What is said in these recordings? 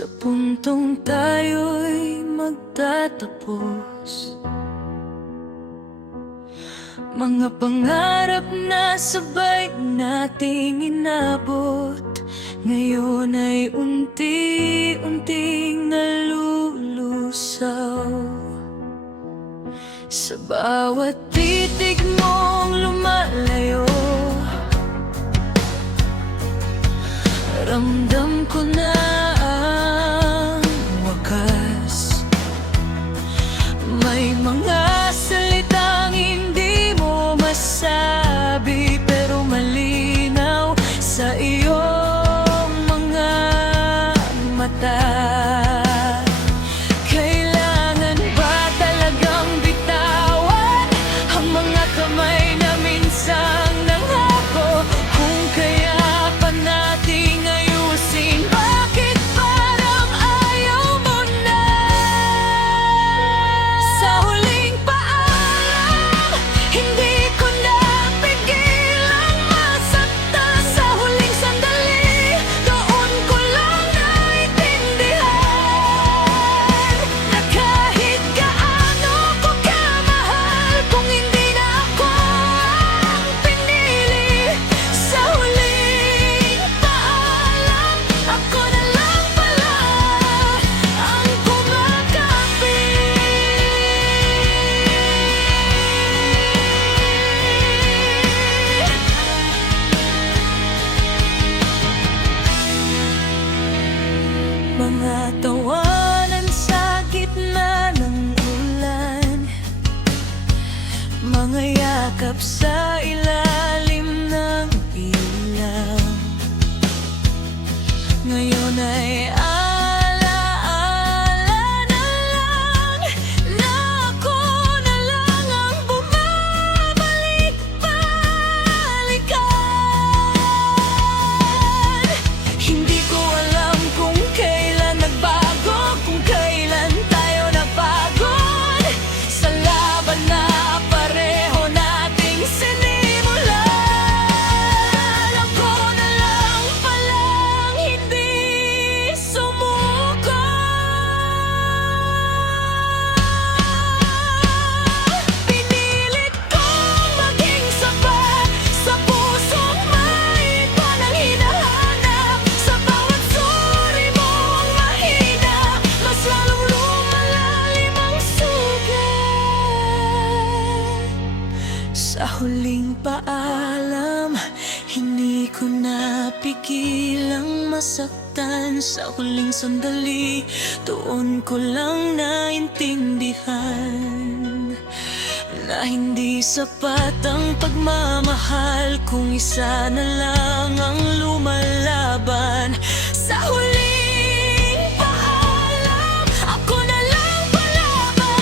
Sa puntong tayo'y magtatapos, mga pangarap na sabay nating inabot, ngayon ay unti-unting nalulusaw. Sa bawat titig mong lumalayo, ramdam ko na ang wakas. May mga salitang hindi mo masabi, pero malinaw sa iyong mga mata. Kailangan ba talagang bitawan ang mga kamay na minsang nanghako? Kung kaya pa nating ayusin, bakit parang ayaw mo na? Sa huling paalam, hindi ko na pigilang masaktan. Sa huling sandali, doon ko lang naintindihan na kahit gaano ko kamahal, kung hindi na ako ang pinili. Sa huling paalam, ako na lang pala ang kumakampi. Mga tawanan sa gitna ng ulan, mga yakap sa ilalim ng ilaw. Ngayon ay alaala na lang na ako na lang ang bumabalik-balikan. Hindi ko alam kung kailan nagbago, kung kailan tayo napagod sa laban na pareho nating sinimulan. Ako na lang palang hindi sumuko. Pinilit kong maging sapat sa pusong may panang hinahanap. Sa bawat suri mong mahina, mas lalong lumalalim ang sugat. Sa huling paalam, hindi ko na pigilang masaktan. Sa huling sandali, doon ko lang naintindihan na hindi sapat ang pagmamahal kung isa na lang ang lumalaban. Sa huling paalam, ako na lang pala ba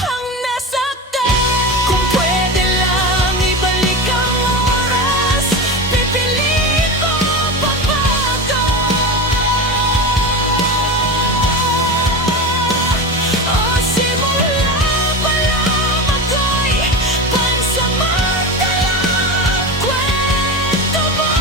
ang nasaktan? Kung pwede lang ibalik ang oras, pipiliin ko pa ba ito? O simula pa lang ako'y pansamantalang kwento mo.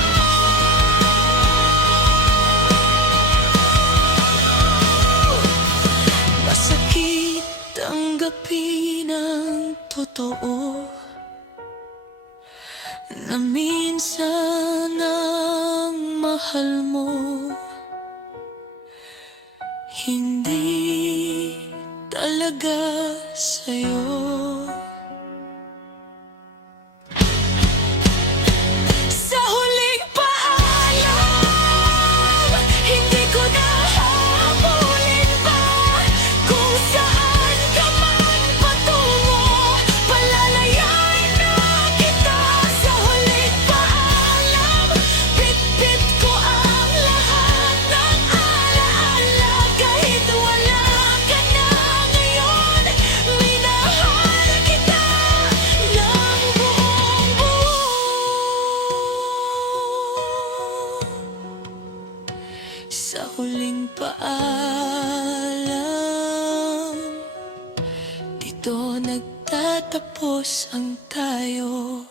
Masakit tanggapin ang totoo na minsan ang mahal mo hindi talaga sa'yo. Sa huling paalam, hindi ko na habulin pa. Kung saan ka man patungo, palalayain na kita. Sa huling paalam, bitbit ko ang lahat ng alaala. Kahit wala ka na ngayon, minahal kita ng buong buo. Sa huling paalam, dito nagtatapos ang tayo.